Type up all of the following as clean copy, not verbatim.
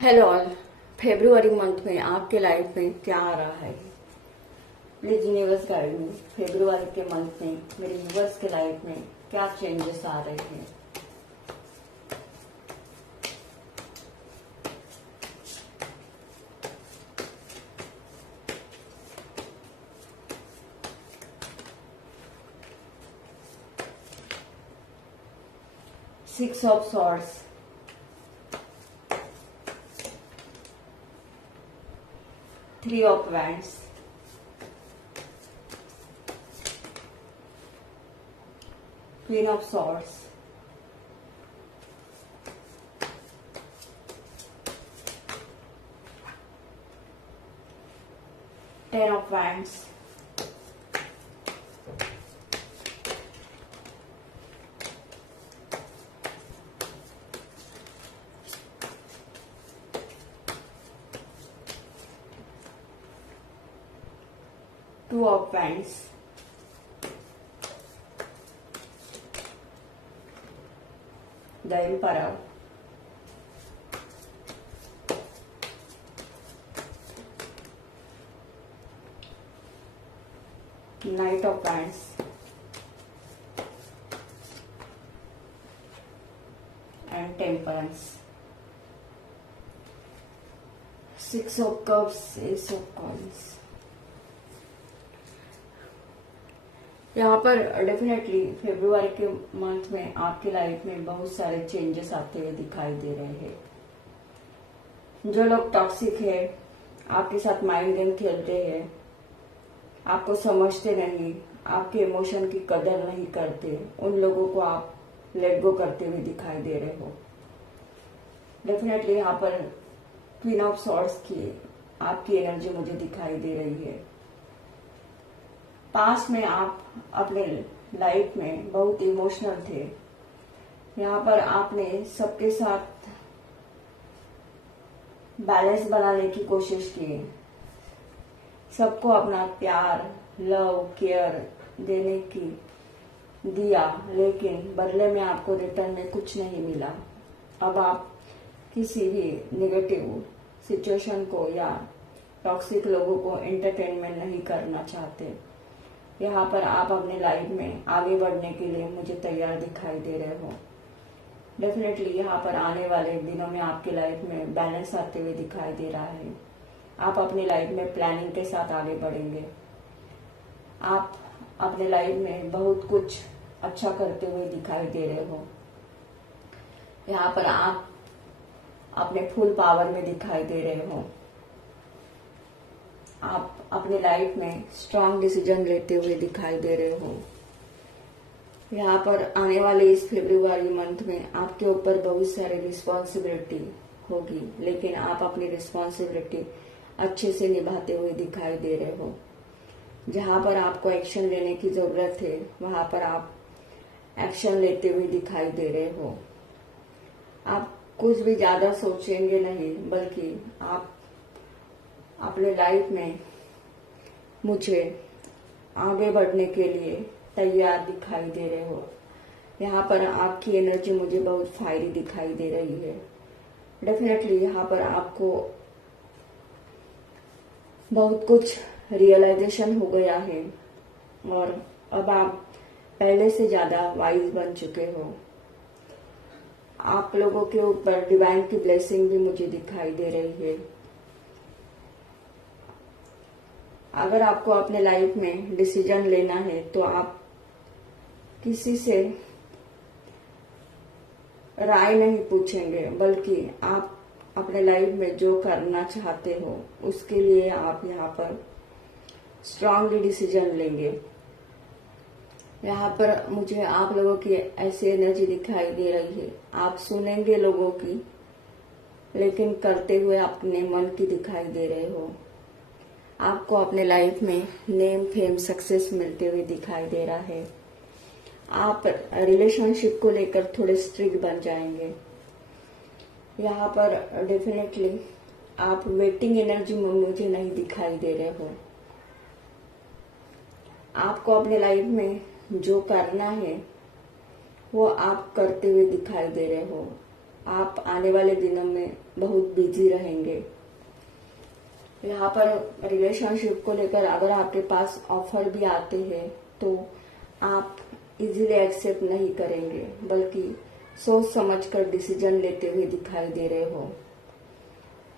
Hello all. February month में आपके life में क्या आ रहा है? Please universe guide me. February के मंथ में मेरे यूनिवर्स के लाइफ में क्या चेंजेस आ रहे हैं? Six of swords, three of wands, queen of swords, ten of wands, two of wands, the emperor, night of wands, and temperance, six of cups, S of coins. यहाँ पर definitely February के month में आपकी life में बहुत सारे changes आते हुए दिखाई दे रहे हैं। जो लोग टॉक्सिक है, आपके साथ माइंड गेम खेलते हैं, आपको समझते नहीं, आपके इमोशन की कदर नहीं करते, उन लोगों को आप लेट गो करते हुए दिखाई दे रहे हो। डेफिनेटली यहाँ पर क्वीन ऑफ सॉर्ड्स की आपकी एनर्जी मुझे दिखाई दे रही है। पास्ट में आप अपने लाइफ में बहुत इमोशनल थे। यहाँ पर आपने सबके साथ बैलेंस बनाने की कोशिश की, सबको अपना प्यार, लव, केयर देने की दिया, लेकिन बदले में आपको रिटर्न में कुछ नहीं मिला। अब आप किसी भी नेगेटिव सिचुएशन को या टॉक्सिक लोगों को एंटरटेनमेंट नहीं करना चाहते। यहाँ पर आप अपने लाइफ में आगे बढ़ने के लिए मुझे तैयार दिखाई दे रहे हो। डेफिनेटली यहाँ पर आने वाले दिनों में आपकी लाइफ में बैलेंस आते हुए दिखाई दे रहा है। आप अपनी लाइफ में प्लानिंग के साथ आगे बढ़ेंगे। आप अपने लाइफ में बहुत कुछ अच्छा करते हुए दिखाई दे रहे हो। यहाँ पर आप अपने फुल पावर में दिखाई दे रहे हो। आप अपने लाइफ में स्ट्रांग डिसीजन लेते हुए दिखाई दे रहे हो। यहाँ पर आने वाले इस फरवरी मंथ में आपके ऊपर बहुत सारी रिस्पॉन्सिबिलिटी होगी, लेकिन आप अपनी रिस्पॉन्सिबिलिटी अच्छे से निभाते हुए दिखाई दे रहे हो। जहाँ पर आपको एक्शन लेने की जरूरत है, वहां पर आप एक्शन लेते हुए दिखाई दे रहे हो। आप कुछ भी ज्यादा सोचेंगे नहीं, बल्कि आप अपने लाइफ में मुझे आगे बढ़ने के लिए तैयार दिखाई दे रहे हो। यहाँ पर आपकी एनर्जी मुझे बहुत फायरी दिखाई दे रही है। डेफिनेटली यहाँ पर आपको बहुत कुछ रियलाइजेशन हो गया है और अब आप पहले से ज्यादा वाइज बन चुके हो। आप लोगों के ऊपर डिवाइन की ब्लेसिंग भी मुझे दिखाई दे रही है। अगर आपको अपने लाइफ में डिसीजन लेना है तो आप किसी से राय नहीं पूछेंगे, बल्कि आप अपने लाइफ में जो करना चाहते हो उसके लिए आप यहाँ पर स्ट्रांगली डिसीजन लेंगे। यहाँ पर मुझे आप लोगों की ऐसी एनर्जी दिखाई दे रही है। आप सुनेंगे लोगों की, लेकिन करते हुए अपने मन की दिखाई दे रहे हो। आपको अपने लाइफ में नेम, फेम, सक्सेस मिलते हुए दिखाई दे रहा है। आप रिलेशनशिप को लेकर थोड़े स्ट्रिक्ट बन जाएंगे। यहाँ पर डेफिनेटली आप वेटिंग एनर्जी में मुझे नहीं दिखाई दे रहे हो। आपको अपने लाइफ में जो करना है वो आप करते हुए दिखाई दे रहे हो। आप आने वाले दिनों में बहुत बिजी रहेंगे। यहाँ पर रिलेशनशिप को लेकर अगर आपके पास ऑफर भी आते हैं तो आप इजीली एक्सेप्ट नहीं करेंगे, बल्कि सोच समझकर डिसीजन लेते हुए दिखाई दे रहे हो।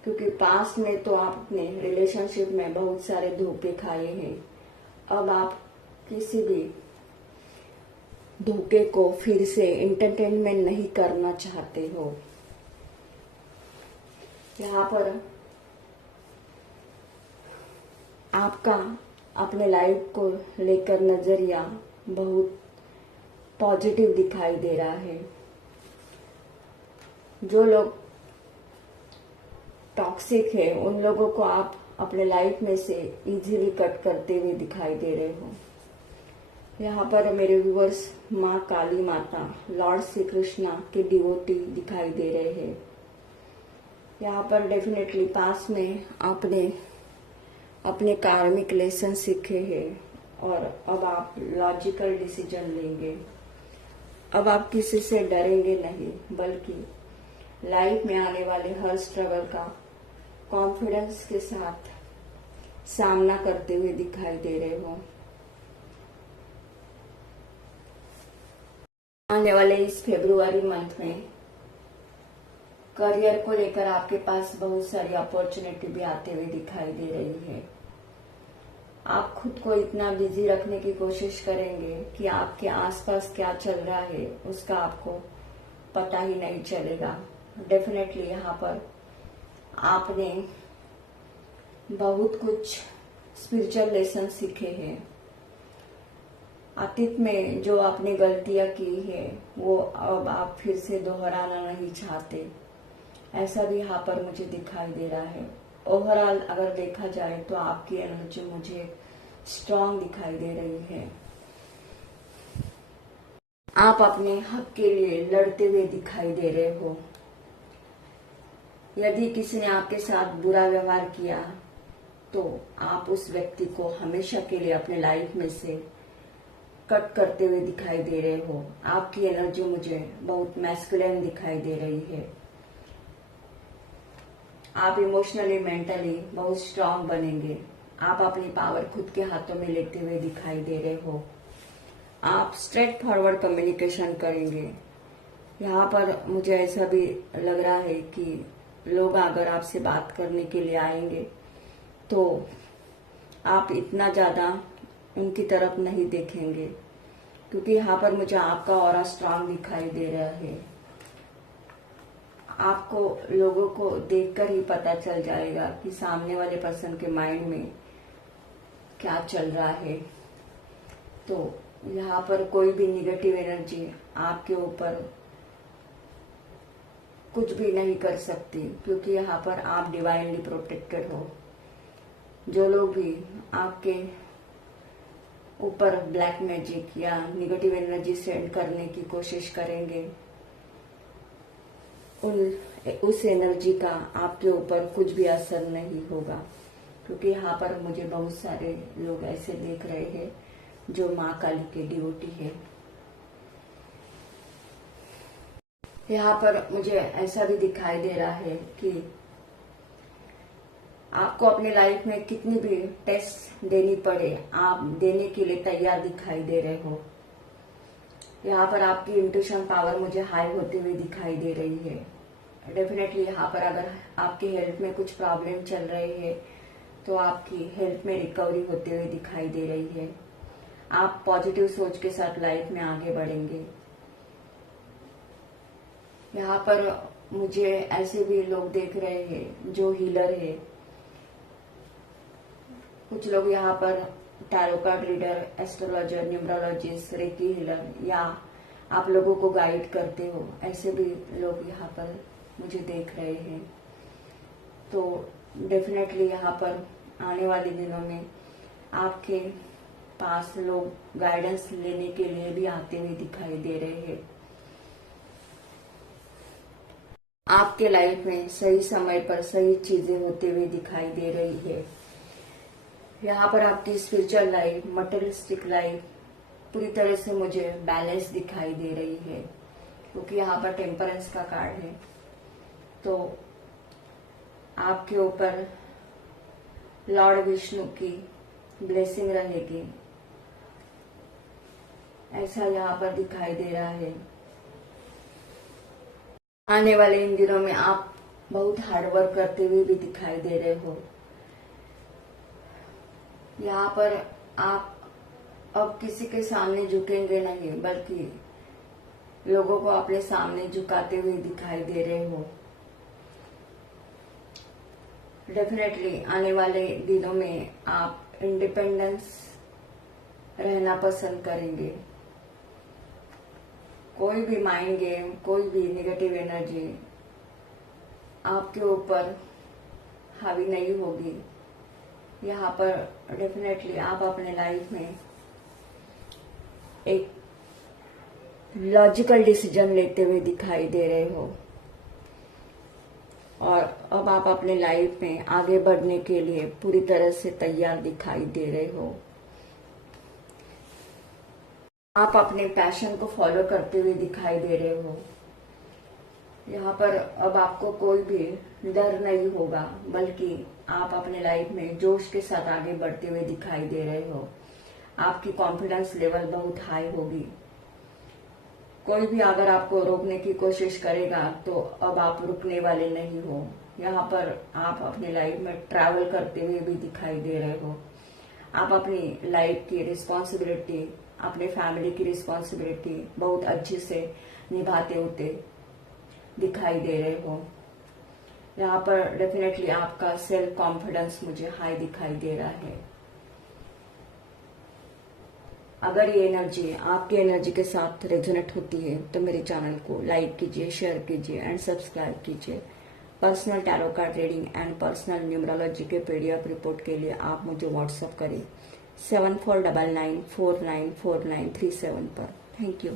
क्योंकि पास्ट में तो आपने रिलेशनशिप में बहुत सारे धोखे खाए हैं। अब आप किसी भी धोखे को फिर से एंटरटेनमेंट नहीं करना चाहते हो। यहाँ पर आपका अपने लाइफ को लेकर नजरिया बहुत पॉजिटिव दिखाई दे रहा है। जो लोग टॉक्सिक है उन लोगों को आप अपने लाइफ में से इजीली कट करते हुए दिखाई दे रहे हो। यहाँ पर मेरे व्यूअर्स माँ काली माता, लॉर्ड श्री कृष्णा के डिवोटी दिखाई दे रहे हैं। यहाँ पर डेफिनेटली पास में आपने अपने कार्मिक लेसन सीखे हैं और अब आप लॉजिकल डिसीजन लेंगे। अब आप किसी से डरेंगे नहीं, बल्कि लाइफ में आने वाले हर स्ट्रगल का कॉन्फिडेंस के साथ सामना करते हुए दिखाई दे रहे हो। आने वाले इस फरवरी मंथ में करियर को लेकर आपके पास बहुत सारी अपॉर्चुनिटी भी आते हुए दिखाई दे रही है। आप खुद को इतना बिजी रखने की कोशिश करेंगे कि आपके आसपास क्या चल रहा है उसका आपको पता ही नहीं चलेगा। डेफिनेटली यहाँ पर आपने बहुत कुछ स्पिरिचुअल लेसन सीखे हैं। अतीत में जो आपने गलतियां की है वो अब आप फिर से दोहराना नहीं चाहते, ऐसा भी यहाँ पर मुझे दिखाई दे रहा है। ओवरऑल अगर देखा जाए तो आपकी एनर्जी मुझे स्ट्रांग दिखाई दे रही है। आप अपने हक के लिए लड़ते हुए दिखाई दे रहे हो। यदि किसी ने आपके साथ बुरा व्यवहार किया तो आप उस व्यक्ति को हमेशा के लिए अपने लाइफ में से कट करते हुए दिखाई दे रहे हो। आपकी एनर्जी मुझे बहुत मैस्कुलिन दिखाई दे रही है। आप इमोशनली मेंटली बहुत स्ट्रांग बनेंगे। आप अपनी पावर खुद के हाथों में लेते हुए दिखाई दे रहे हो। आप स्ट्रेट फॉरवर्ड कम्युनिकेशन करेंगे। यहाँ पर मुझे ऐसा भी लग रहा है कि लोग अगर आपसे बात करने के लिए आएंगे तो आप इतना ज्यादा उनकी तरफ नहीं देखेंगे, क्योंकि यहाँ पर मुझे आपका ऑरा स्ट्रांग दिखाई दे रहा है। आपको लोगों को देखकर ही पता चल जाएगा कि सामने वाले पर्सन के माइंड में क्या चल रहा है। तो यहाँ पर कोई भी निगेटिव एनर्जी आपके ऊपर कुछ भी नहीं कर सकती, क्योंकि यहाँ पर आप डिवाइनली प्रोटेक्टेड हो। जो लोग भी आपके ऊपर ब्लैक मैजिक या निगेटिव एनर्जी सेंड करने की कोशिश करेंगे, उस एनर्जी का आपके ऊपर कुछ भी असर नहीं होगा। क्योंकि यहाँ पर मुझे बहुत सारे लोग ऐसे देख रहे हैं जो माँ काली के डिवोटी है। यहाँ पर मुझे ऐसा भी दिखाई दे रहा है कि आपको अपने लाइफ में कितनी भी टेस्ट देनी पड़े, आप देने के लिए तैयार दिखाई दे रहे हो। यहाँ पर आपकी इंट्यूशन पावर मुझे हाई होते हुए दिखाई दे रही है। डेफिनेटली यहाँ पर अगर आपके हेल्थ में कुछ प्रॉब्लम चल रही है तो आपकी हेल्थ में रिकवरी होते हुए दिखाई दे रही है। आप पॉजिटिव सोच के साथ लाइफ में आगे बढ़ेंगे। यहाँ पर मुझे ऐसे भी लोग देख रहे हैं जो हीलर है। कुछ लोग यहाँ पर tarot card reader, astrologer, numerologist, recce healer या आप लोगों को गाइड करते हो, ऐसे भी लोग यहाँ पर मुझे देख रहे हैं। तो डेफिनेटली यहाँ पर आने वाले दिनों में आपके पास लोग गाइडेंस लेने के लिए भी आते हुए दिखाई दे रहे हैं। आपके लाइफ में सही समय पर सही चीजें होते हुए दिखाई दे रही है। यहाँ पर आपकी स्पिरिचुअल लाइफ, मटेरियलिस्टिक लाइफ पूरी तरह से मुझे बैलेंस दिखाई दे रही है, क्योंकि यहाँ पर टेम्परेंस का कार्ड है। तो आपके ऊपर लॉर्ड विष्णु की ब्लेसिंग रहेगी, ऐसा यहाँ पर दिखाई दे रहा है। आने वाले इन दिनों में आप बहुत हार्डवर्क करते हुए भी दिखाई दे रहे हो। यहाँ पर आप अब किसी के सामने झुकेंगे नहीं, बल्कि लोगों को अपने सामने झुकाते हुए दिखाई दे रहे हो। डेफिनेटली आने वाले दिनों में आप इंडिपेंडेंस रहना पसंद करेंगे। कोई भी माइंड गेम, कोई भी नेगेटिव एनर्जी आपके ऊपर हावी नहीं होगी। यहाँ पर डेफिनेटली आप अपने लाइफ में एक लॉजिकल डिसीजन लेते हुए दिखाई दे रहे हो और अब आप अपने लाइफ में आगे बढ़ने के लिए पूरी तरह से तैयार दिखाई दे रहे हो। आप अपने पैशन को फॉलो करते हुए दिखाई दे रहे हो। यहाँ पर अब आपको कोई भी डर नहीं होगा, बल्कि आप अपने लाइफ में जोश के साथ आगे बढ़ते हुए दिखाई दे रहे हो। आपकी कॉन्फिडेंस लेवल बहुत हाई होगी। कोई भी अगर आपको रोकने की कोशिश करेगा तो अब आप रुकने वाले नहीं हो। यहाँ पर आप अपनी लाइफ में ट्रैवल करते हुए भी दिखाई दे रहे हो। आप अपनी लाइफ की रिस्पॉन्सिबिलिटी, अपने फैमिली की रिस्पॉन्सिबिलिटी बहुत अच्छे से निभाते होते दिखाई दे रहे हो। यहाँ पर डेफिनेटली आपका सेल्फ कॉन्फिडेंस मुझे हाई दिखाई दे रहा है। अगर ये एनर्जी आपकी एनर्जी के साथ रेजोनेट होती है तो मेरे चैनल को लाइक कीजिए, शेयर कीजिए एंड सब्सक्राइब कीजिए। Personal tarot card reading and personal numerology के पीडीएफ रिपोर्ट के लिए आप मुझे व्हाट्सएप करें 7499494937 पर। Thank you.